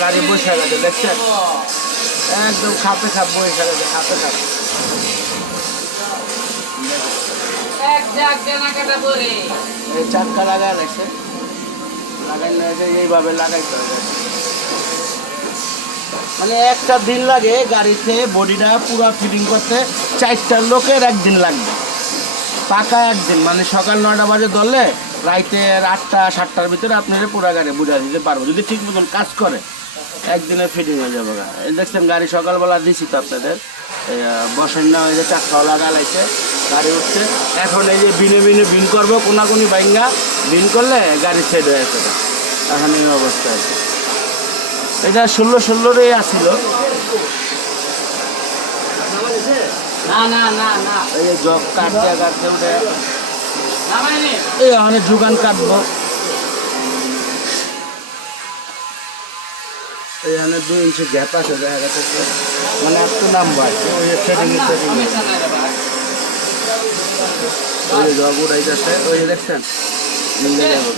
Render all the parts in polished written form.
গাড়ি বসে গেছে দেখছেন, একদম খাপে খাপ বসে গেছে, খাপে খাপ। এই চাক্কা লাগা লাগছে, লাগাই না এইভাবে লাগাইতে হবে। মানে একটা দিন লাগে গাড়িতে বডিটা পুরো ফিটিং করতে, 4টা লোকের একদিন লাগবে, পাকা একদিন। মানে সকাল 9টা বাজে ধরলে রাইতের 8টা 7টার ভিতরে আপনারা পুরো গাড়ি বুঝা দিতে পারবো, যদি ঠিক মতন কাজ করে একদিনে ফিটিং হয়ে যাবে। এই দেখছেন গাড়ি সকালবেলা দিছি তো আপনাদের, বসেন না, ওই যে চাক্কাও লাগা লাগছে, গাড়ি উঠছে। এখন এই যে বিনে বিনে বিন করবো, কোনাকুনি বাইঙ্গা বিন করলে গাড়ি সেট হয়ে যাবে। এখন এই অবস্থা আছে। এটা 16-16-ই আসছিল। না না না না, এই যে জগ কাটতে কাটতে উঠে এই অনেক যোগান কাটবো। এখানে 2 ইঞ্চি গ্যাপ আছে, দেখা যাচ্ছে মানে একটু নামবো আর কি। ওই সেটিং ওই জগ উঠাইতেছে, ওই দেখছেন মিলে যাবে।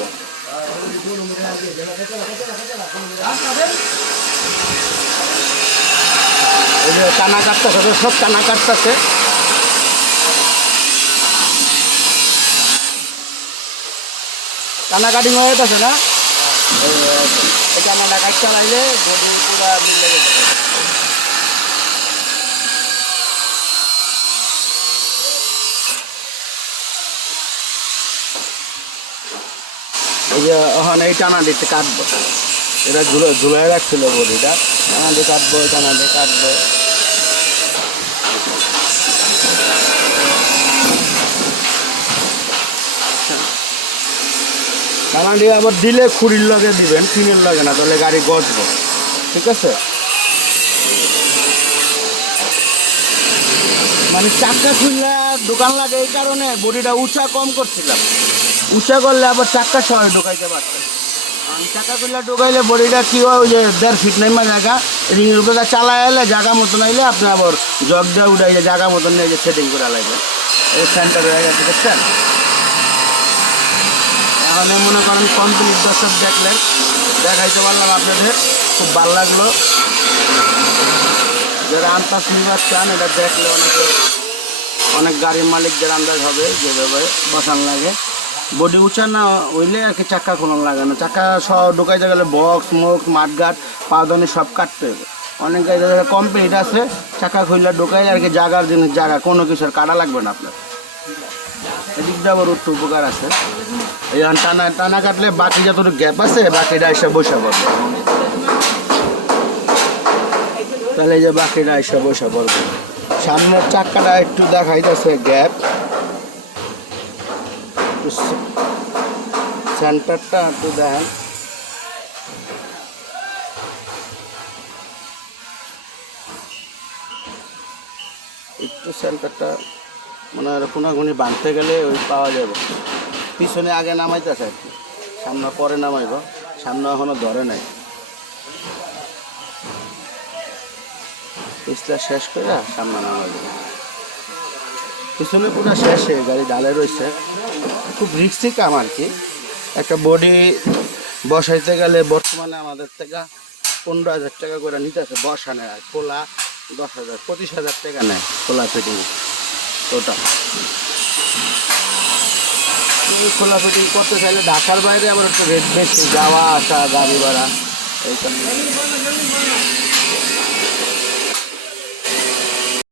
ওই যে টানা কাটতেছে, সব টানা কাটতেছে। টানা কাটিং হয়ে গেছে না, এই টানাটা কাট চালাইলে বডি পুরা মিলে গেছে। এই যে এখন এই টানা দিতে কাটবো, এটা ঝুলাই রাখছিল বডিটা, টানা দিয়ে কাটবো, টানা দিয়ে কাটবো। টানা দিয়ে আবার দিলে খুঁড়ির লগে দিবেন, টিনের লগে না, তাহলে গাড়ি গজবো। ঠিক আছে, মানে চাক্কা খুললে দোকান লাগে, এই কারণে বডিটা উঁচা কম করছিলাম। উঁচা করলে আবার চাক্কা সহ ঢোকাইতে পারতেন। চাকা খুললে ঢোকাইলে বডিটা কী হয়, ওই যে 1.5 ফিট নেমা জায়গা রিংয়ের উপরে চালায় এলে জায়গা মতন আইলে আপনি আবার জগ দিয়ে উঠাইলে জায়গা মতন নিয়ে যে সেটিং করে লাগবে। এই সেন্টার হয়ে গেছে দেখছেন। এখন মনে করেন কমপ্লিট দর্শক দেখলেন, দেখাইতে পারলাম আপনাদের, খুব ভালো লাগলো। যারা আন্দাজ নিবার চান এটা দেখলে অনেক গাড়ির মালিকদের আন্দাজ হবে যেভাবে বসান লাগে। বডি উঁচা না হইলে আর কি চাক্কা খোলানো লাগে না, চাক্কা সব ঢুকাইতে গেলে বক্স মুখ মাঠঘাট পাদানি সব কাটতে হবে। অনেক গাড়ি কমপ্লিট আছে, চাক্কা খুললে ঢুকাই আর কি, জায়গার জিনিস জায়গা কোনো কিছুর কাটা লাগবে না আপনার। এদিক দিয়ে আবার একটু উপকার আছে। এই টানা টানা কাটলে বাকি যতটুকু গ্যাপ আছে বাকিটা এসে বসে পড়বে, তাহলে এই যে বাকিটা এসে বসে পড়বে। সামনের চাক্কাটা একটু দেখাইতেছে গ্যাপ, সেন্টারটা একটু দেখেন। একটু সেন্টারটা মনে হয় কোনাগুনি বাঁধতে গেলে ওই পাওয়া যাবে। পিছনে আগে নামাইতেছে আর কি, সামনে পরে নামাইব, সামনে এখনো ধরে নাই। পিছলা শেষ করে সামনে নামাইব, পিছনে পুরো শেষে গাড়ি ঢালে রয়েছে। খুব রিস্কি কাম আর কি। একটা বডি বসাইতে গেলে বর্তমানে আমাদের থেকে 15,000 টাকা করে নিতেছে বসানো, আর খোলা 10,000 25,000 টাকা নেয় খোলা ফিটিং ওটা। খোলা ফিটিং করতে চাইলে ঢাকার বাইরে আবার একটু রেট বেশি, যাওয়া আসা গাড়ি ভাড়া, এই